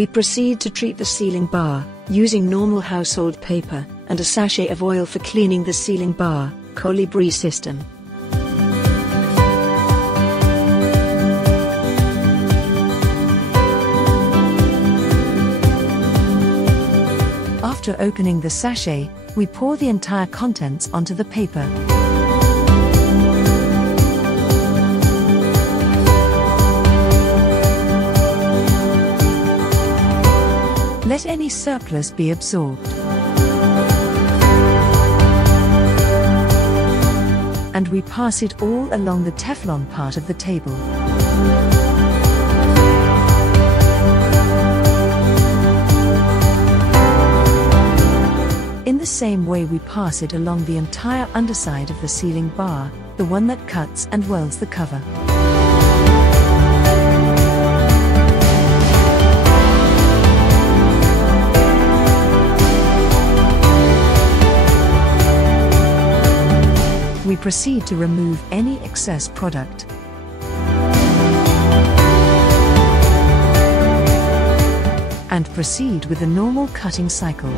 We proceed to treat the sealing bar, using normal household paper, and a sachet of oil for cleaning the sealing bar, Colibrì system. After opening the sachet, we pour the entire contents onto the paper. Let any surplus be absorbed. And we pass it all along the Teflon part of the table. In the same way we pass it along the entire underside of the sealing bar, the one that cuts and welds the cover. We proceed to remove any excess product. And proceed with the normal cutting cycle.